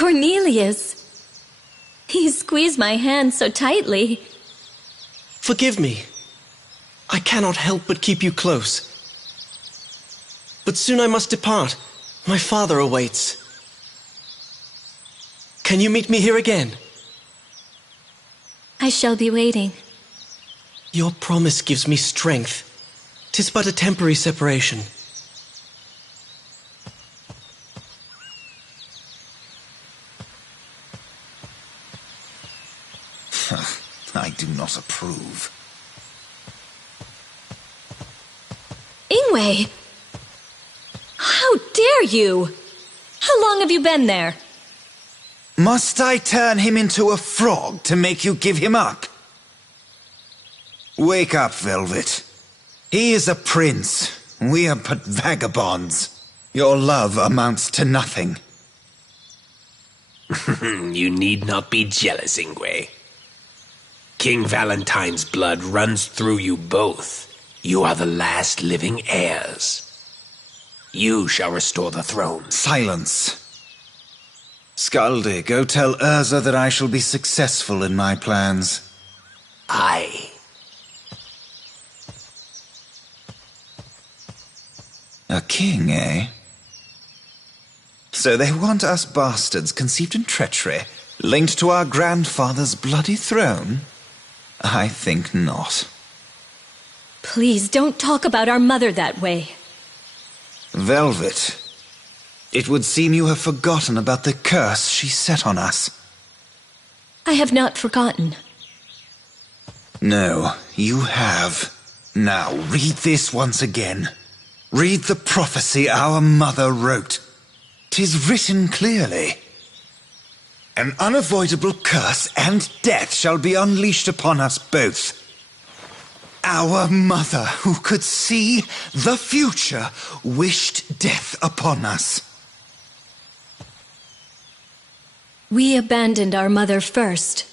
Cornelius! He squeezed my hand so tightly. Forgive me. I cannot help but keep you close. But soon I must depart. My father awaits. Can you meet me here again? I shall be waiting. Your promise gives me strength. 'Tis but a temporary separation. I do not approve. Ingwe! How dare you! How long have you been there? Must I turn him into a frog to make you give him up? Wake up, Velvet. He is a prince. We are but vagabonds. Your love amounts to nothing. You need not be jealous, Ingwe. King Valentine's blood runs through you both. You are the last living heirs. You shall restore the throne. Silence. Skaldi, go tell Urza that I shall be successful in my plans. Aye. A king, eh? So they want us bastards conceived in treachery, linked to our grandfather's bloody throne? I think not. Please don't talk about our mother that way. Velvet, it would seem you have forgotten about the curse she set on us. I have not forgotten. No, you have. Now, read this once again. Read the prophecy our mother wrote. 'Tis written clearly. An unavoidable curse and death shall be unleashed upon us both. Our mother, who could see the future, wished death upon us. We abandoned our mother first.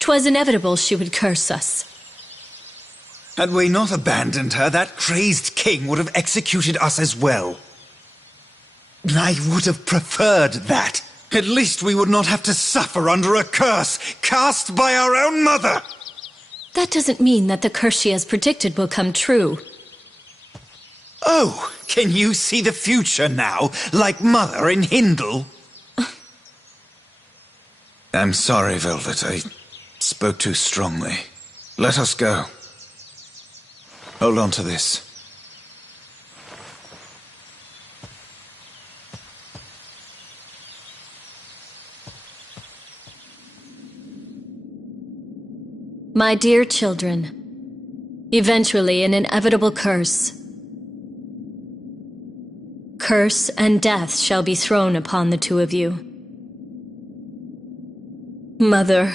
'Twas inevitable she would curse us. Had we not abandoned her, that crazed king would have executed us as well. I would have preferred that. At least we would not have to suffer under a curse cast by our own mother. That doesn't mean that the curse she has predicted will come true. Oh, can you see the future now, like Mother in Hindle? I'm sorry, Velvet. I spoke too strongly. Let us go. Hold on to this. My dear children, eventually an inevitable curse. Curse and death shall be thrown upon the two of you. Mother.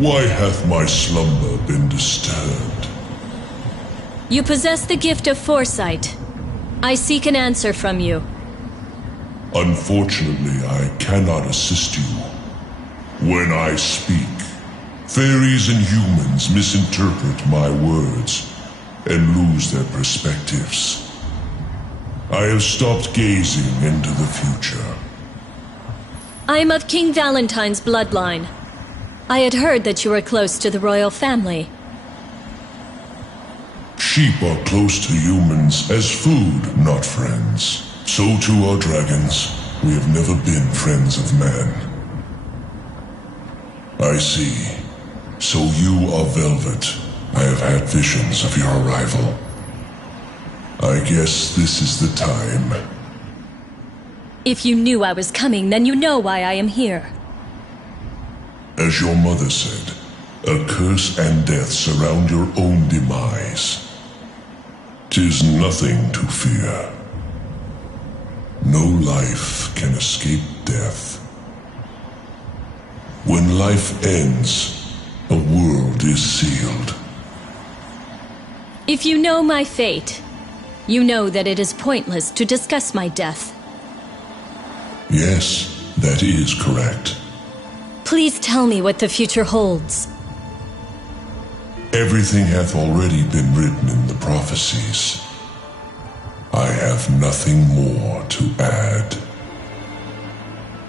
Why hath my slumber been disturbed? You possess the gift of foresight. I seek an answer from you. Unfortunately, I cannot assist you. When I speak, fairies and humans misinterpret my words and lose their perspectives. I have stopped gazing into the future. I am of King Valentine's bloodline. I had heard that you were close to the royal family. Sheep are close to humans as food, not friends. So too are dragons. We have never been friends of man. I see. So you are Velvet. I have had visions of your arrival. I guess this is the time. If you knew I was coming, then you know why I am here. As your mother said, a curse and death surround your own demise. 'Tis nothing to fear. No life can escape death. When life ends, a world is sealed. If you know my fate, you know that it is pointless to discuss my death. Yes, that is correct. Please tell me what the future holds. Everything hath already been written in the prophecies. I have nothing more to add.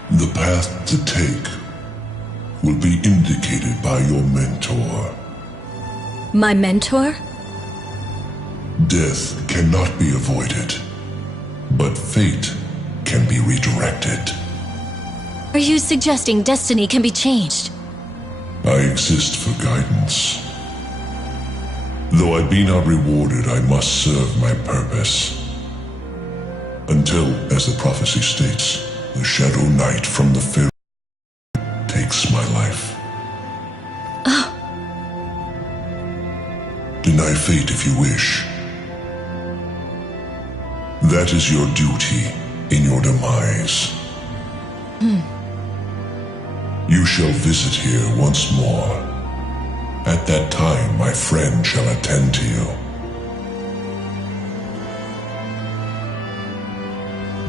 The path to take will be indicated by your mentor. My mentor? Death cannot be avoided, but fate can be redirected. Are you suggesting destiny can be changed? I exist for guidance. Though I be not rewarded, I must serve my purpose. Until, as the prophecy states, the Shadow Knight from the Fair takes my life. Deny fate if you wish. That is your duty in your demise. You shall visit here once more. At that time, my friend shall attend to you.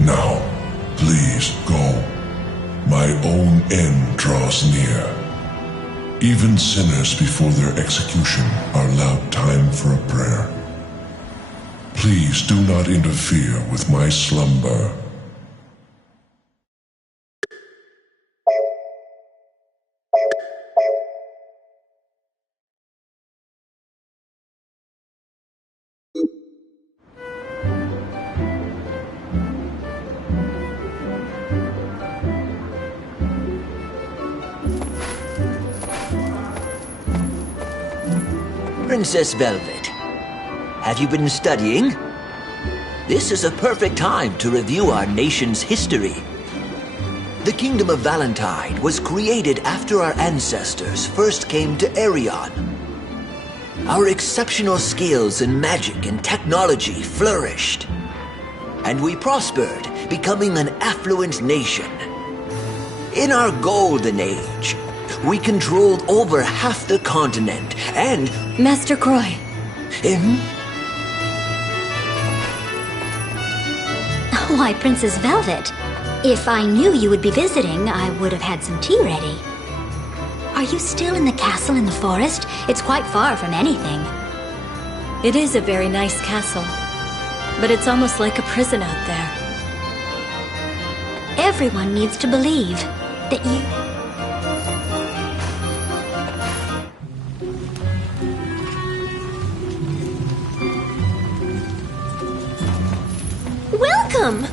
Now, please go. My own end draws near. Even sinners before their execution are allowed time for a prayer. Please do not interfere with my slumber. Princess Velvet, have you been studying? This is a perfect time to review our nation's history. The Kingdom of Valentine was created after our ancestors first came to Arion. Our exceptional skills in magic and technology flourished, and we prospered, becoming an affluent nation. In our golden age, we controlled over half the continent and... Master Croy. Why, Princess Velvet. If I knew you would be visiting, I would have had some tea ready. Are you still in the castle in the forest? It's quite far from anything. It is a very nice castle, but it's almost like a prison out there. Everyone needs to believe that you... Welcome!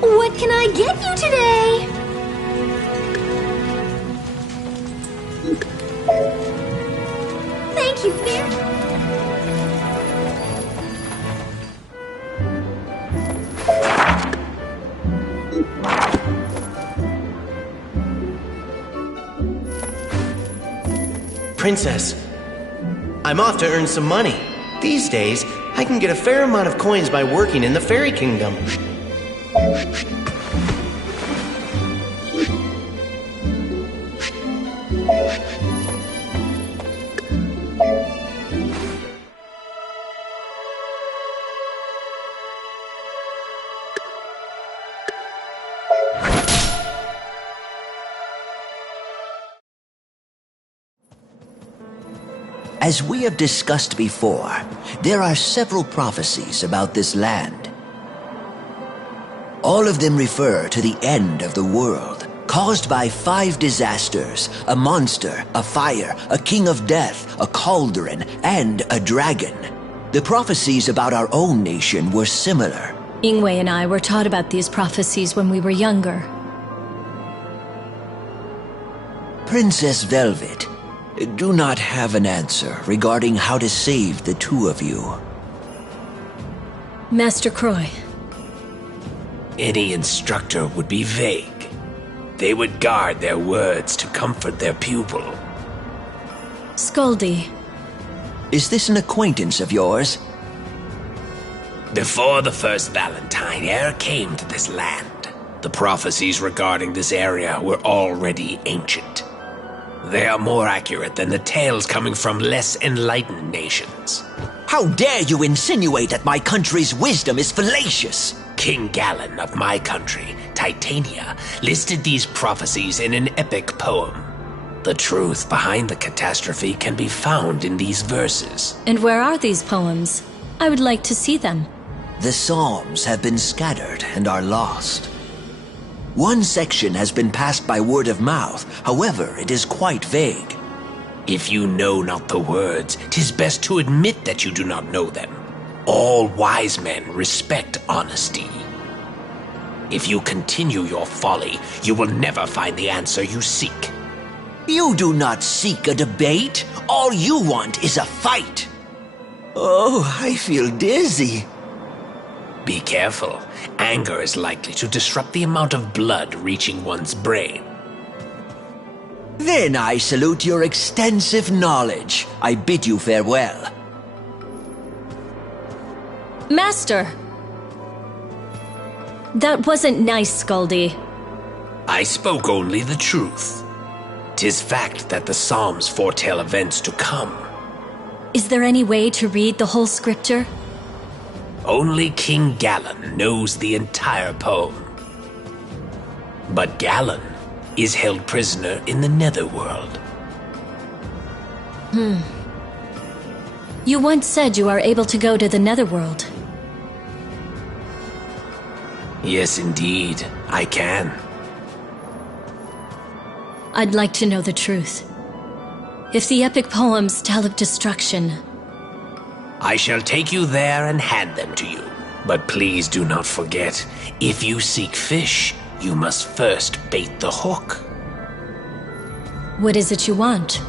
What can I get you today? Thank you very much. Princess, I'm off to earn some money. These days, I can get a fair amount of coins by working in the Fairy Kingdom. As we have discussed before, there are several prophecies about this land. All of them refer to the end of the world, caused by 5 disasters: a monster, a fire, a king of death, a cauldron, and a dragon. The prophecies about our own nation were similar. Ingwe and I were taught about these prophecies when we were younger. Princess Velvet, do not have an answer regarding how to save the two of you. Master Croy. Any instructor would be vague. They would guard their words to comfort their pupil. Skaldi. Is this an acquaintance of yours? Before the first Valentine ever came to this land, the prophecies regarding this area were already ancient. They are more accurate than the tales coming from less enlightened nations. How dare you insinuate that my country's wisdom is fallacious? King Galen of my country, Titania, listed these prophecies in an epic poem. The truth behind the catastrophe can be found in these verses. And where are these poems? I would like to see them. The Psalms have been scattered and are lost. One section has been passed by word of mouth, however, it is quite vague. If you know not the words, 'tis best to admit that you do not know them. All wise men respect honesty. If you continue your folly, you will never find the answer you seek. You do not seek a debate. All you want is a fight. Oh, I feel dizzy. Be careful. Anger is likely to disrupt the amount of blood reaching one's brain. Then I salute your extensive knowledge. I bid you farewell. Master! That wasn't nice, Skaldi. I spoke only the truth. 'Tis fact that the Psalms foretell events to come. Is there any way to read the whole scripture? Only King Galen knows the entire poem. But Galen is held prisoner in the Netherworld. You once said you are able to go to the Netherworld. Yes, indeed, I can. I'd like to know the truth. If the epic poems tell of destruction, I shall take you there and hand them to you. But please do not forget, if you seek fish, you must first bait the hook. what is it you want?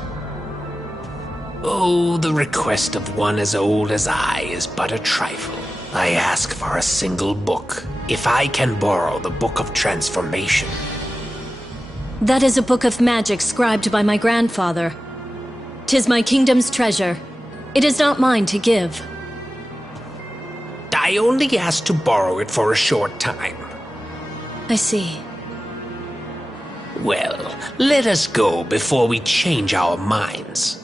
Oh, the request of one as old as I is but a trifle. I ask for a single book. If I can borrow the Book of Transformation. That is a book of magic scribed by my grandfather. 'Tis my kingdom's treasure. It is not mine to give. I only ask to borrow it for a short time. I see. Well, let us go before we change our minds.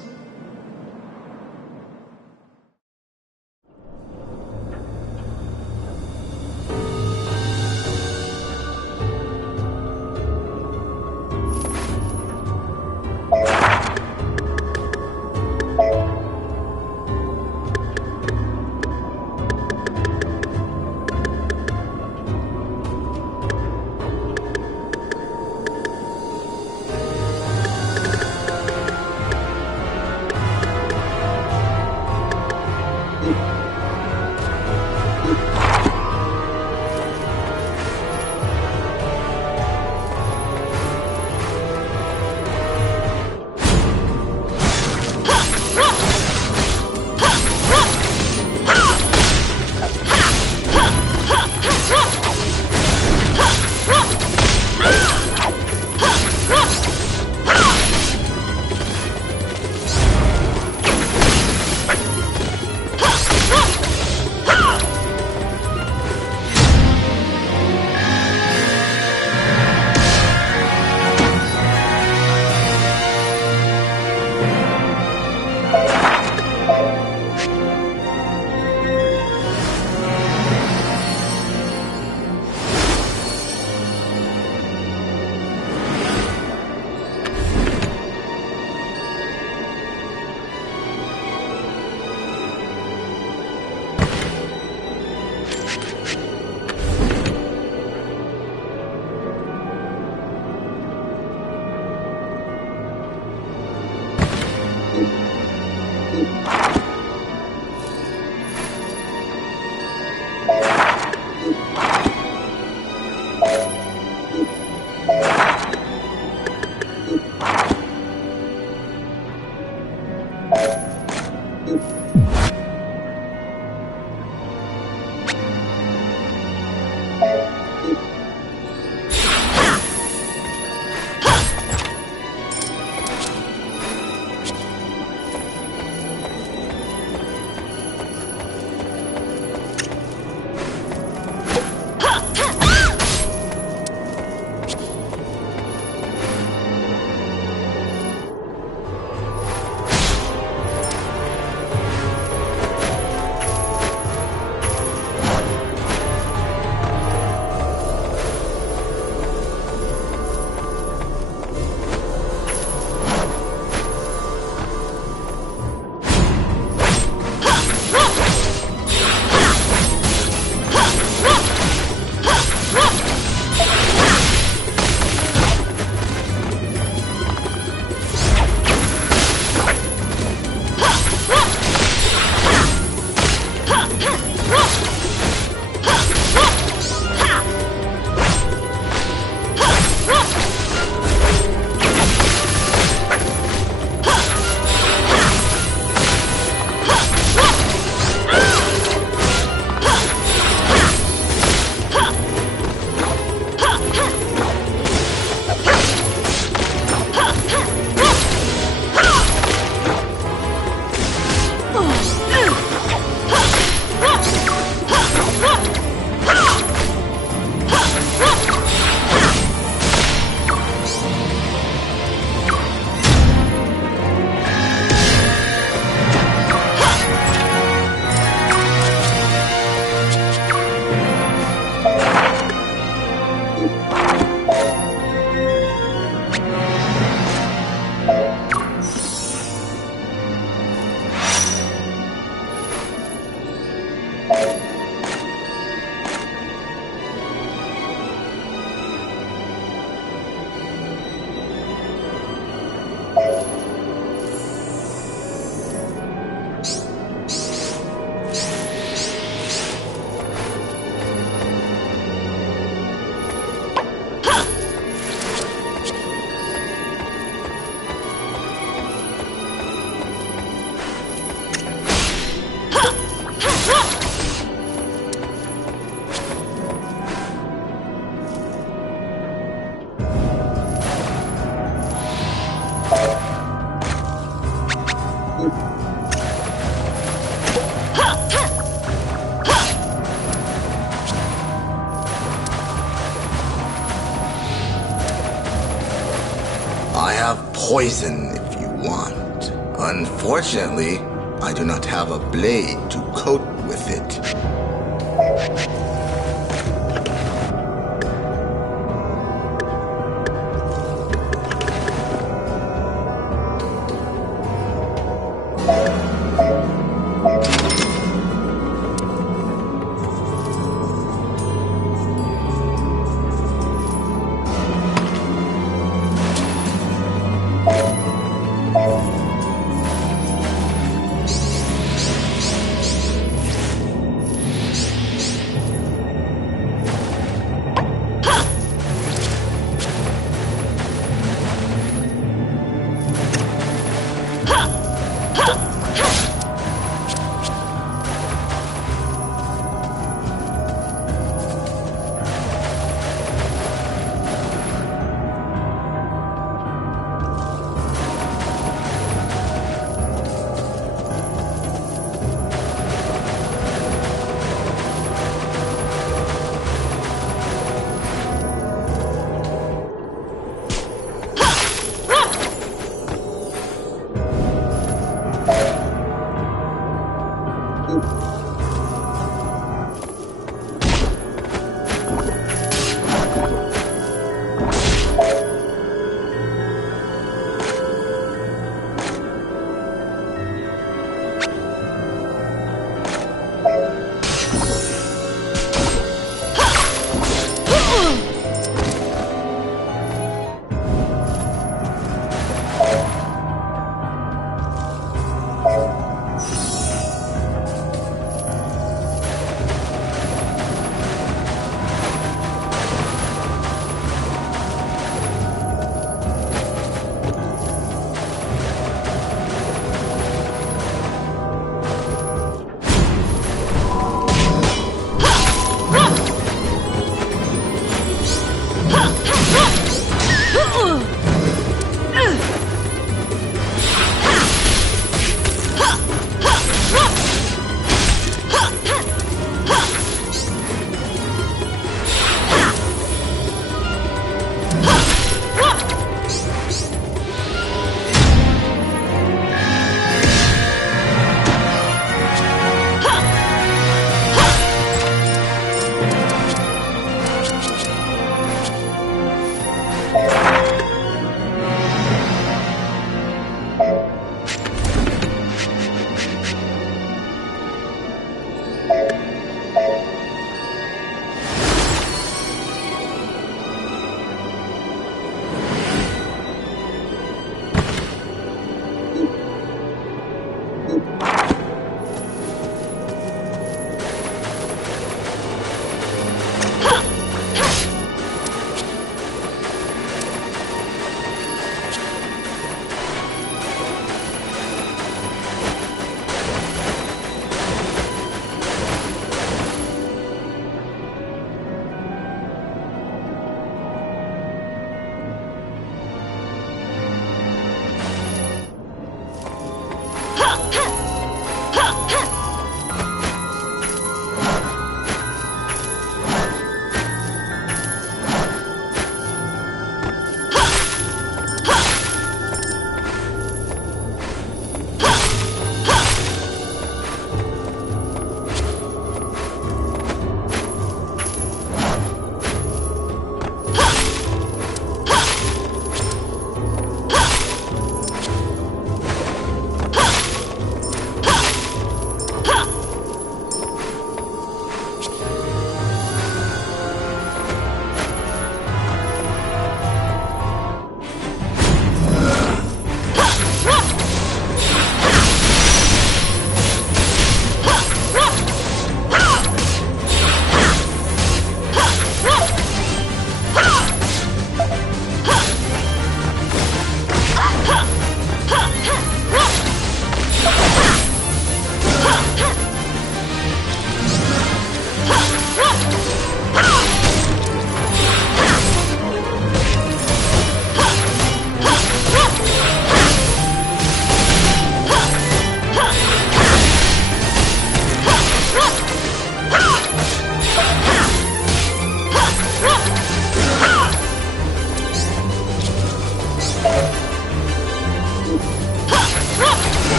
I have poison if you want. Unfortunately, I do not have a blade to coat with it.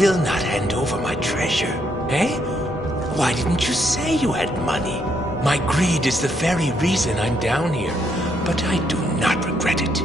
will not hand over my treasure, eh? Why didn't you say you had money? My greed is the very reason I'm down here, but I do not regret it.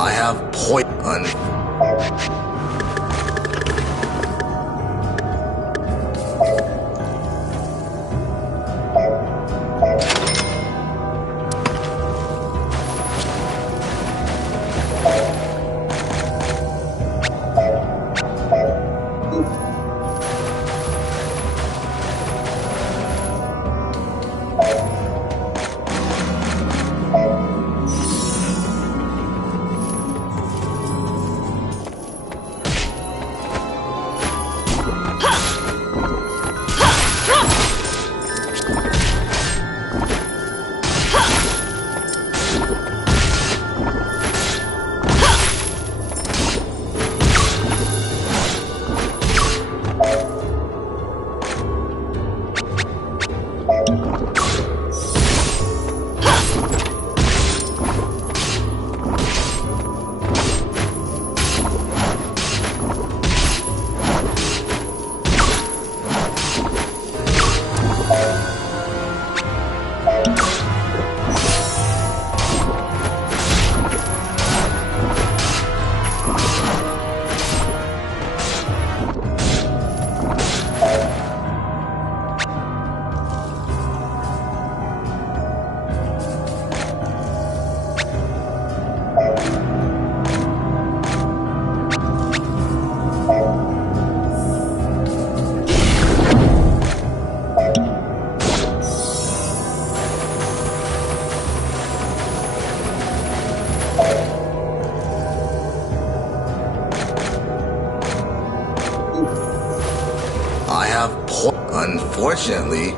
I have poison. Unfortunately,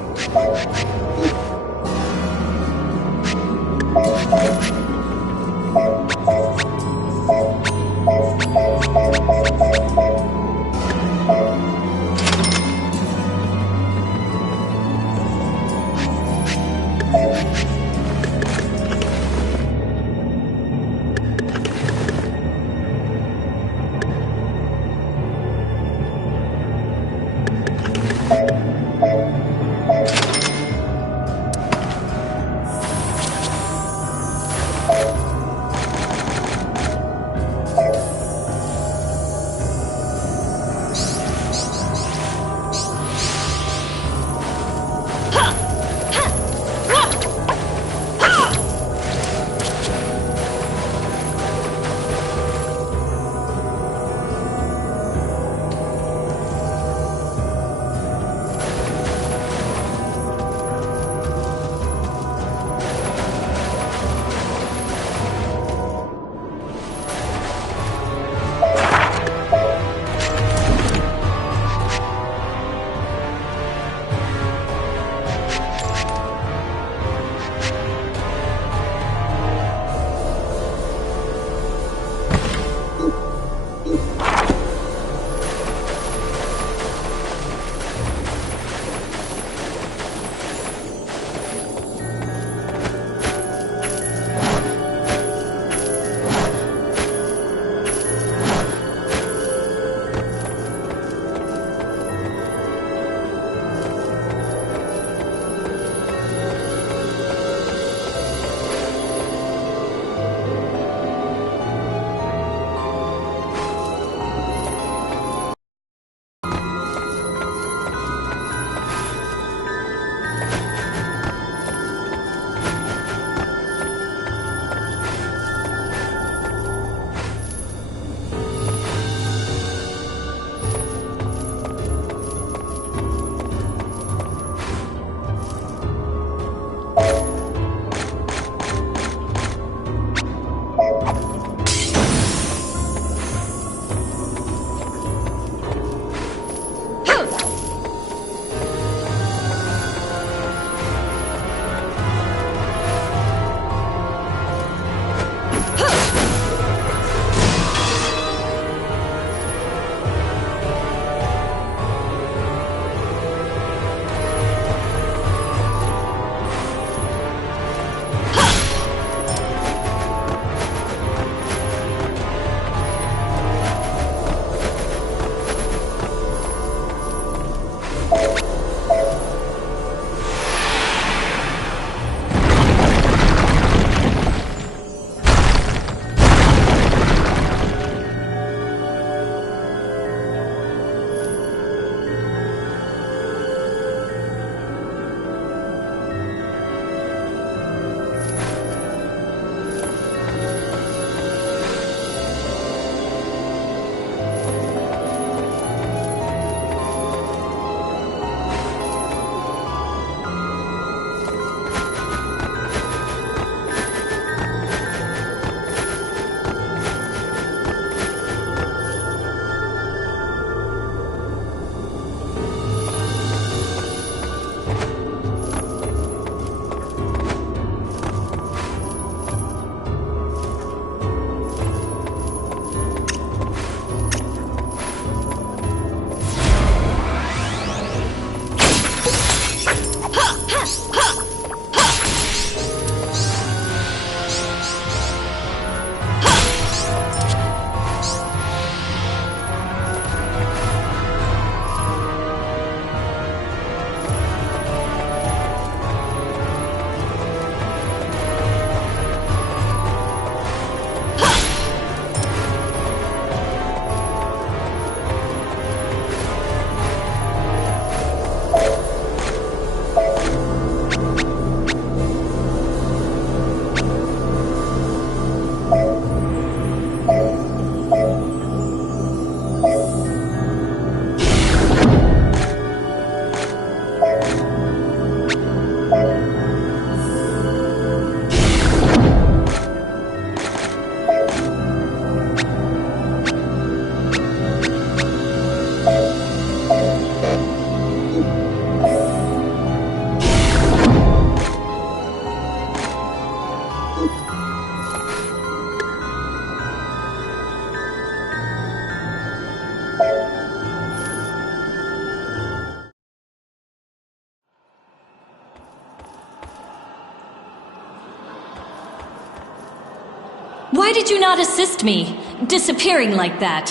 Why did you not assist me, disappearing like that?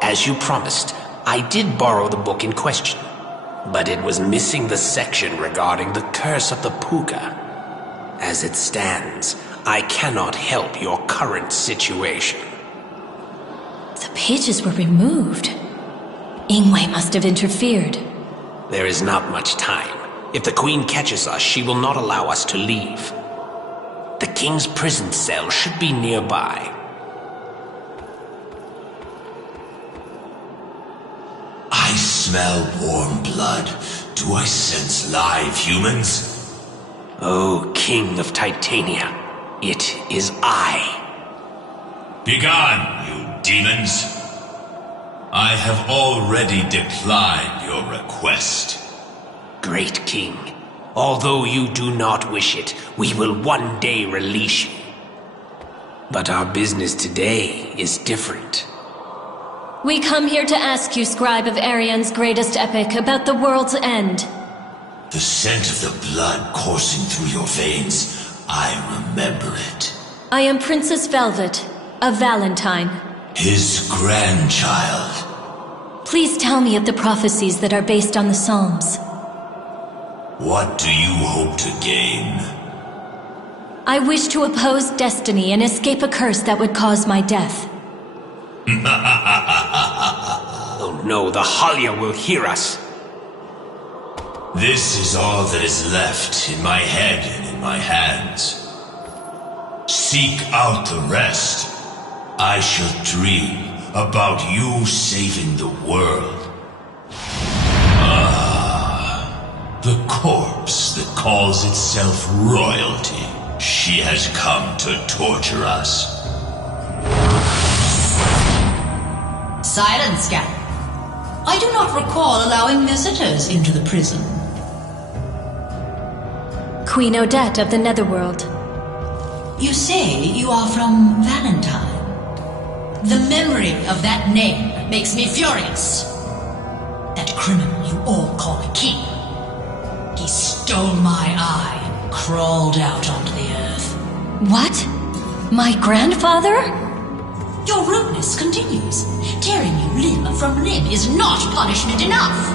As you promised, I did borrow the book in question, but it was missing the section regarding the curse of the Puka. As it stands, I cannot help your current situation. The pages were removed. Ingwe must have interfered. There is not much time. If the Queen catches us, she will not allow us to leave. The King's prison cell should be nearby. I smell warm blood. Do I sense live humans? O King of Titania, it is I. Begone, you demons! I have already declined your request. Great King, although you do not wish it, we will one day release you. But our business today is different. We come here to ask you, scribe of Arian's greatest epic, about the world's end. The scent of the blood coursing through your veins, I remember it. I am Princess Velvet, of Valentine. His grandchild. Please tell me of the prophecies that are based on the Psalms. What do you hope to gain? I wish to oppose destiny and escape a curse that would cause my death. Oh no, the Halia will hear us. This is all that is left in my head and in my hands. Seek out the rest. I shall dream about you saving the world. The corpse that calls itself royalty. She has come to torture us. Silence, Scan. I do not recall allowing visitors into the prison. Queen Odette of the Netherworld. You say you are from Valentine. The memory of that name makes me furious. That criminal you all call a king. He stole my eye and crawled out onto the earth. What? My grandfather? Your rudeness continues. Tearing you limb from limb is not punishment enough.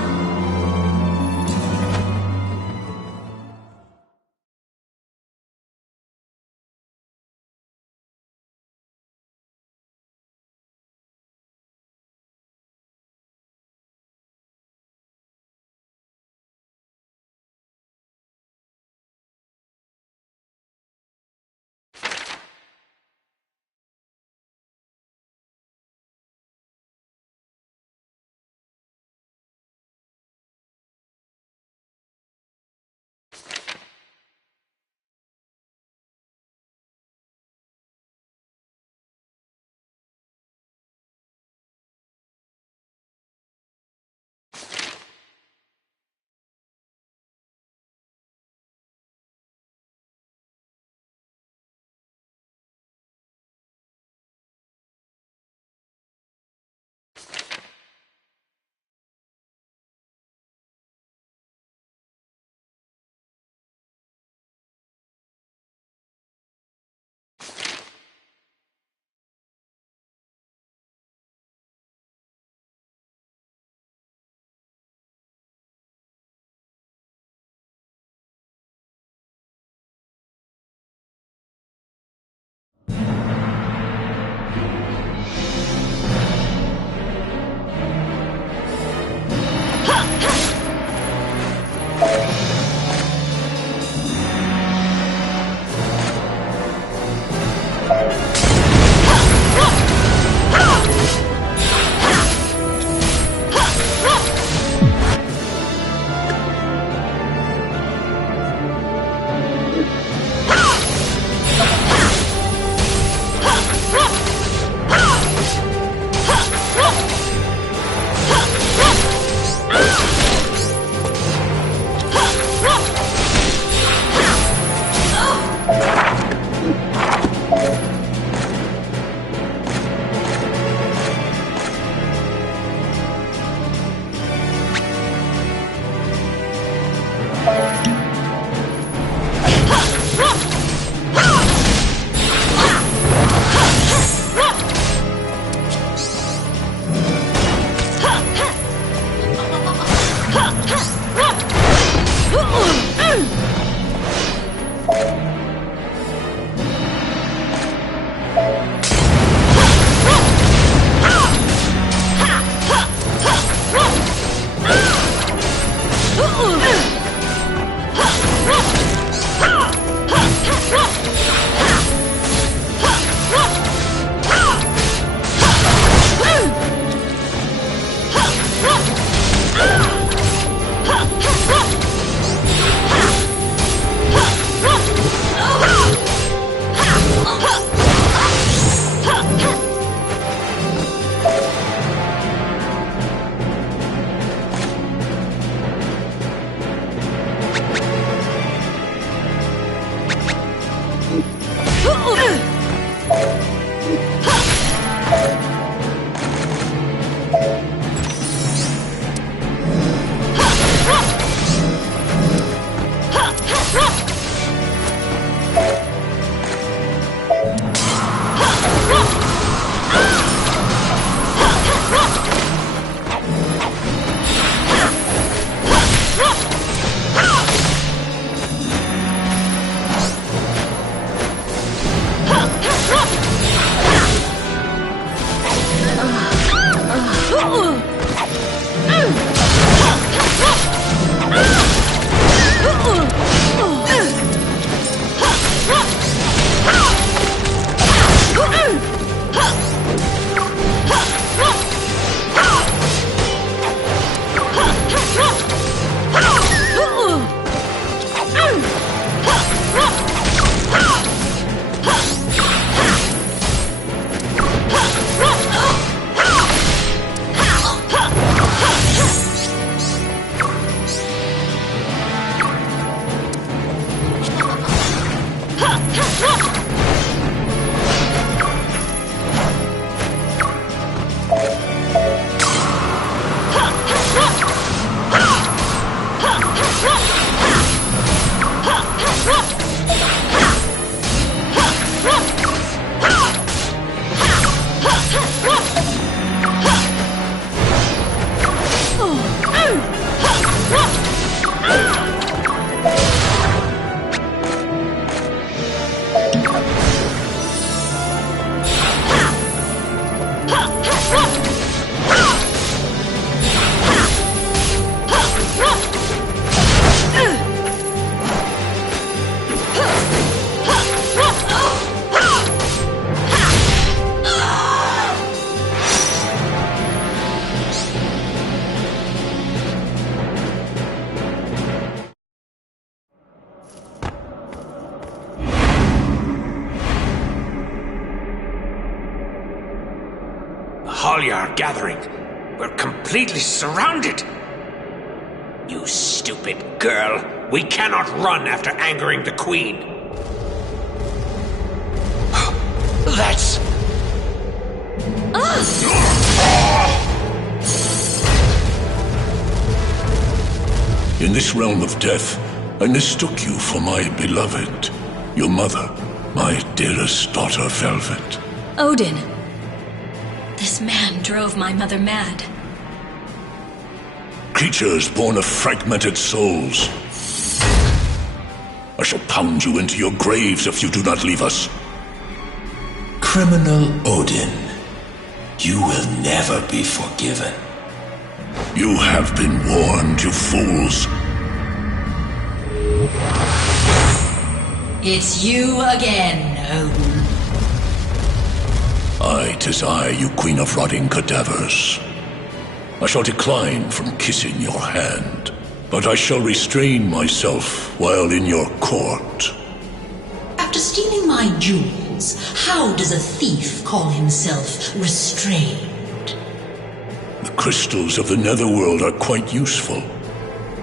Talia are gathering. We're completely surrounded. You stupid girl. We cannot run after angering the queen. That's... In this realm of death, I mistook you for my beloved, your mother, my dearest daughter, Velvet. Odin. This man drove my mother mad. Creatures born of fragmented souls. I shall pound you into your graves if you do not leave us. Criminal Odin, you will never be forgiven. You have been warned, you fools. It's you again, Odin. Aye, 'tis I, you queen of rotting cadavers. I shall decline from kissing your hand, but I shall restrain myself while in your court. After stealing my jewels, how does a thief call himself restrained? The crystals of the netherworld are quite useful.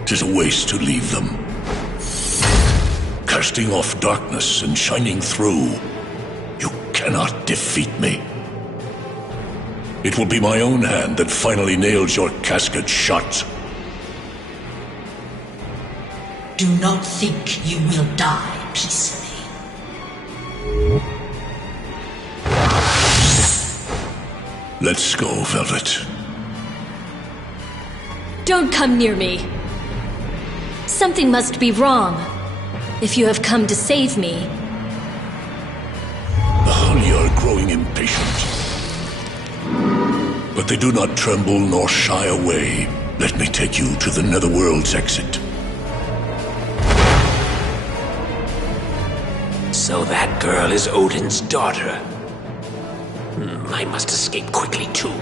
'Tis a waste to leave them. Casting off darkness and shining through, you cannot defeat me. It will be my own hand that finally nails your casket shut. Do not think you will die peacefully. Let's go, Velvet. Don't come near me. Something must be wrong. If you have come to save me. The Hully are growing impatient. But they do not tremble nor shy away. Let me take you to the netherworld's exit. So that girl is Odin's daughter. I must escape quickly, too.